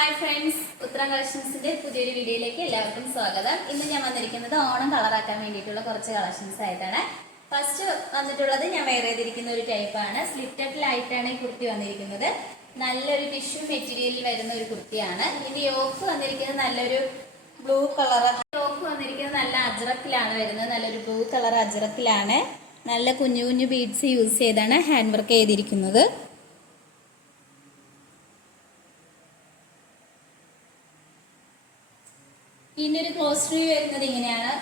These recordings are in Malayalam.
ഹായ് ഫ്രണ്ട്സ് ഉത്തരം കളക്ഷൻസിന്റെ പുതിയൊരു വീഡിയോയിലേക്ക് എല്ലാവർക്കും സ്വാഗതം. ഇന്ന് ഞാൻ വന്നിരിക്കുന്നത് ഓണം കളറാക്കാൻ വേണ്ടിയിട്ടുള്ള കുറച്ച് കളക്ഷൻസ് ആയിട്ടാണ്. ഫസ്റ്റ് വന്നിട്ടുള്ളത് ഞാൻ വെയർ ചെയ്തിരിക്കുന്ന ഒരു ടൈപ്പാണ് സ്ലിറ്റഡിലായിട്ടാണ് ഈ കുർത്തി വന്നിരിക്കുന്നത്. നല്ലൊരു ടിഷ്യൂ മെറ്റീരിയലിൽ വരുന്ന ഒരു കുർത്തിയാണ്. ഇതിന്റെ യോക്ക് വന്നിരിക്കുന്നത് നല്ലൊരു ബ്ലൂ കളർ യോക്ക് വന്നിരിക്കുന്നത് നല്ല അജ്രക്കിലാണ് വരുന്നത്. നല്ലൊരു ബ്ലൂ കളർ അജ്രക്കിലാണ് നല്ല കുഞ്ഞു കുഞ്ഞു ബീഡ്സ് യൂസ് ചെയ്താണ് ഹാൻഡ് വർക്ക് ചെയ്തിരിക്കുന്നത്. ഇതിന്റെ ഒരു ക്ലോസ് വ്യൂ വരുന്നത് ഇങ്ങനെയാണ്.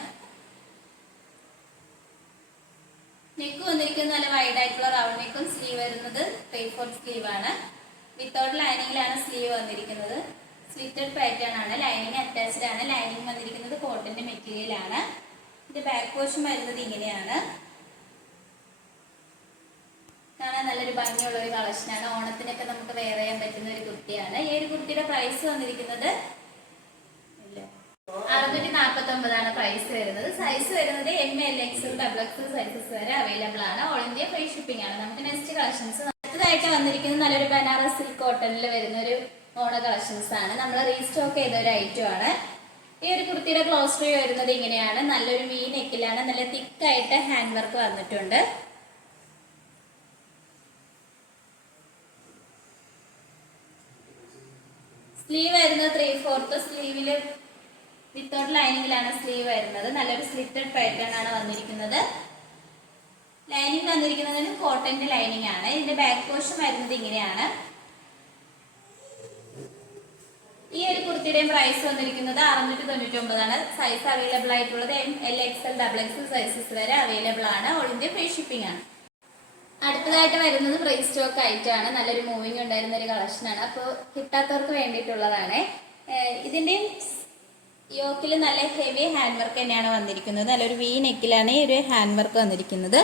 നെക്ക് വന്നിരിക്കുന്നത് നല്ല വൈഡ് ആയിട്ടുള്ള റൗണ്ട് നെക്കും സ്ലീവ് വരുന്നത് ത്രീ ഫോർ സ്ലീവ് ആണ്. വിത്തൗട്ട് ലൈനിങ്ങിലാണ് സ്ലീവ് വന്നിരിക്കുന്നത്. സ്ലിറ്റഡ് പാറ്റേൺ ആണ് ലൈനിങ് അറ്റാച്ച്ഡ് ആണ് ലൈനിങ് വന്നിരിക്കുന്നത് കോട്ടന്റെ മെറ്റീരിയൽ ആണ്. ഇതിന്റെ ബാക്ക് പോർഷൻ വരുന്നത് ഇങ്ങനെയാണ്. കാണാൻ നല്ലൊരു ഭംഗിയുള്ള ഒരു കളക്ഷനാണ് ഓണത്തിനൊക്കെ നമുക്ക് വെയർ ചെയ്യാൻ പറ്റുന്ന ഒരു കുർത്തിയാണ് ഈ ഒരു കുർത്തിയുടെ പ്രൈസ് വന്നിരിക്കുന്നത് അറുന്നൂറ്റി നാൽപ്പത്തി ഒമ്പതാണ് പ്രൈസ് വരുന്നത് സൈസ് വരുന്നത് M L X double X sizes വരെ അവൈലബിൾ ആണ്. ഓൾ ഇന്ത്യ ഫ്രീ ഷിപ്പിംഗ് ആണ്. നമുക്ക് നെക്സ്റ്റ് കളക്ഷൻസ് അടുത്തതായിട്ട് വന്നിരിക്കുന്നത് നല്ലൊരു ബനാറസ് സിൽക്ക് കോട്ടണിൽ വരുന്ന ഒരു ഓണ കളക്ഷൻസ് ആണ്. നമ്മൾ റീസ്റ്റോക്ക് ചെയ്ത ഒരു ഐറ്റം ആണ്. ഈ ഒരു കുർത്തിയുടെ ക്ലോസ് വരുന്നത് ഇങ്ങനെയാണ്. നല്ലൊരു വി നെക്കിലാണ് നല്ല തിക്കായിട്ട് ഹാൻഡ് വർക്ക് വന്നിട്ടുണ്ട്. സ്ലീവ് വരുന്നത് ത്രീ ഫോർത്ത് സ്ലീവിൽ വിത്തൗട്ട് ലൈനിങ്ങിലാണ് സ്ലീവ് വരുന്നത്. നല്ലൊരു സ്ലിറ്റഡ് പാറ്റേൺ ആണ് വന്നിരിക്കുന്നത്. ലൈനിങ് വന്നിരിക്കുന്നത് കോട്ടന്റെ ലൈനിങ് ആണ്. ഇതിന്റെ ബാക്ക് പോർഷൻ വരുന്നത് ഇങ്ങനെയാണ്. ഈ ഒരു കുർത്തിയുടെയും പ്രൈസ് വന്നിരിക്കുന്നത് അറുന്നൂറ്റി തൊണ്ണൂറ്റി ഒമ്പതാണ് സൈസ് അവൈലബിൾ ആയിട്ടുള്ളത് M L X L double X sizes വരെ അവൈലബിൾ ആണ്. ഓൾ ഇന്ത്യ ഫ്രീ ഷിപ്പിംഗ് ആണ്. അടുത്തതായിട്ട് വരുന്നത് ഫ്രീ സ്റ്റോക്ക് ആയിട്ടാണ് നല്ലൊരു മൂവിങ് ഉണ്ടായിരുന്ന ഒരു കളക്ഷനാണ് അപ്പോൾ കിട്ടാത്തവർക്ക് വേണ്ടിയിട്ടുള്ളതാണ്. ഇതിന്റെ യോക്കിൽ നല്ല ഹെവി ഹാൻഡ് വർക്ക് തന്നെയാണ് വന്നിരിക്കുന്നത്. നല്ലൊരു വി നെക്കിലാണ് ഈ ഒരു ഹാൻഡ് വർക്ക് വന്നിരിക്കുന്നത്.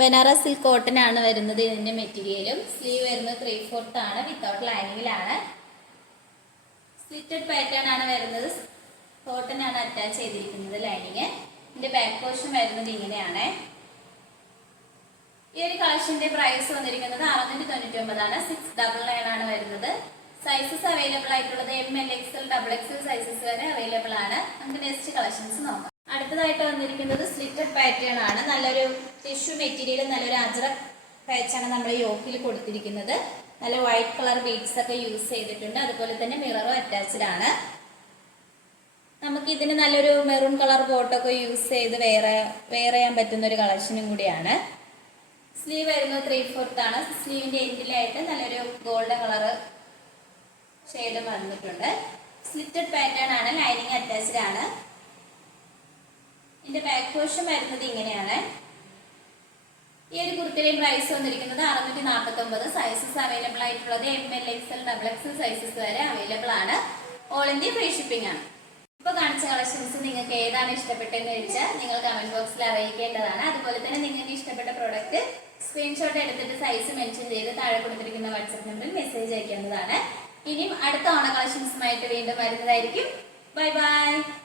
ബനാറസ് സിൽക്ക് കോട്ടൺ ആണ് വരുന്നത് ഇതിന്റെ മെറ്റീരിയലും. സ്ലീവ് വരുന്നത് ത്രീ ഫോർത്ത് ആണ് വിത്തൗട്ട് ലൈനിങ്ങിലാണ് സ്ലിറ്റഡ് പാറ്റേൺ ആണ് വരുന്നത്. കോട്ടൺ ആണ് അറ്റാച്ച് ചെയ്തിരിക്കുന്നത് ലൈനിങ് ഇതിന്റെ ബാക്ക് പോർഷൻ വരുന്നത് ഇങ്ങനെയാണ്. ഈ ഒരു കളക്ഷന്റെ പ്രൈസ് വന്നിരിക്കുന്നത് അറുന്നൂറ്റി തൊണ്ണൂറ്റി ഒമ്പതാണ്. സിക്സ് ഡബിൾ നയൻ ആണ് വരുന്നത്. സൈസസ് അവൈലബിൾ ആയിട്ടുള്ളത് M L X L double X L sizes വരെ അവൈലബിൾ ആണ്. നമുക്ക് നെക്സ്റ്റ് കളക്ഷൻസ് നോക്കാം. അടുത്തതായിട്ട് വന്നിരിക്കുന്നത് സ്ലിറ്റഡ് പാറ്റേൺ ആണ്. നല്ലൊരു ടിഷ്യൂ മെറ്റീരിയൽ നല്ലൊരു അജ്രക് പാച്ചാണ് നമ്മുടെ യോക്കിൽ കൊടുത്തിരിക്കുന്നത്. നല്ല വൈറ്റ് കളർ ബീഡ്സ് ഒക്കെ യൂസ് ചെയ്തിട്ടുണ്ട്. അതുപോലെ തന്നെ മിററും അറ്റാച്ച്ഡ് ആണ്. നമുക്ക് ഇതിന് നല്ലൊരു മെറൂൺ കളർ ബോട്ടൊക്കെ യൂസ് ചെയ്ത് വേറെ വെയർ ചെയ്യാൻ പറ്റുന്ന ഒരു കളക്ഷനും കൂടിയാണ്. സ്ലീവ് വരുന്നത് ത്രീ ഫോർത്ത് ആണ്. സ്ലീവിന്റെ എൻഡിലായിട്ട് നല്ലൊരു ഗോൾഡൻ കളർ ഷെയ്ഡ് വന്നിട്ടുണ്ട്. സ്ലിറ്റഡ് പാറ്റേൺ ആണ് ലൈനിങ് അറ്റാച്ച്ഡ് ആണ്. ഇതിന്റെ ബാക്ക് പോർഷൻ വരുന്നത് ഇങ്ങനെയാണ്. ഈ ഒരു കുർത്തിയുടെയും പ്രൈസ് വന്നിരിക്കുന്നത് അറുന്നൂറ്റി നാൽപ്പത്തി ഒമ്പത് സൈസസ് അവൈലബിൾ ആയിട്ടുള്ളത് M L X L double X sizes വരെ അവൈലബിൾ ആണ്. ഓൾ ഇന്ത്യ ഫ്രീ ഷിപ്പിംഗ് ആണ്. ഇപ്പൊ കാണിച്ച കളക്ഷൻസ് നിങ്ങൾക്ക് ഏതാണ് ഇഷ്ടപ്പെട്ടതെന്ന് വെച്ചാൽ നിങ്ങൾ കമന്റ് ബോക്സിൽ അറിയിക്കേണ്ടതാണ്. അതുപോലെ തന്നെ നിങ്ങൾക്ക് ഇഷ്ടപ്പെട്ട പ്രോഡക്റ്റ് സ്ക്രീൻഷോട്ട് എടുത്തിട്ട് സൈസ് മെൻഷൻ ചെയ്ത് താഴെ കൊടുത്തിരിക്കുന്ന വാട്സപ്പ് നമ്പറിൽ മെസ്സേജ് അയക്കേണ്ടതാണ് ഇനിയും അടുത്ത ഓണ കളക്ഷൻസുമായിട്ട് വീണ്ടും വരുന്നതായിരിക്കും. Bye bye.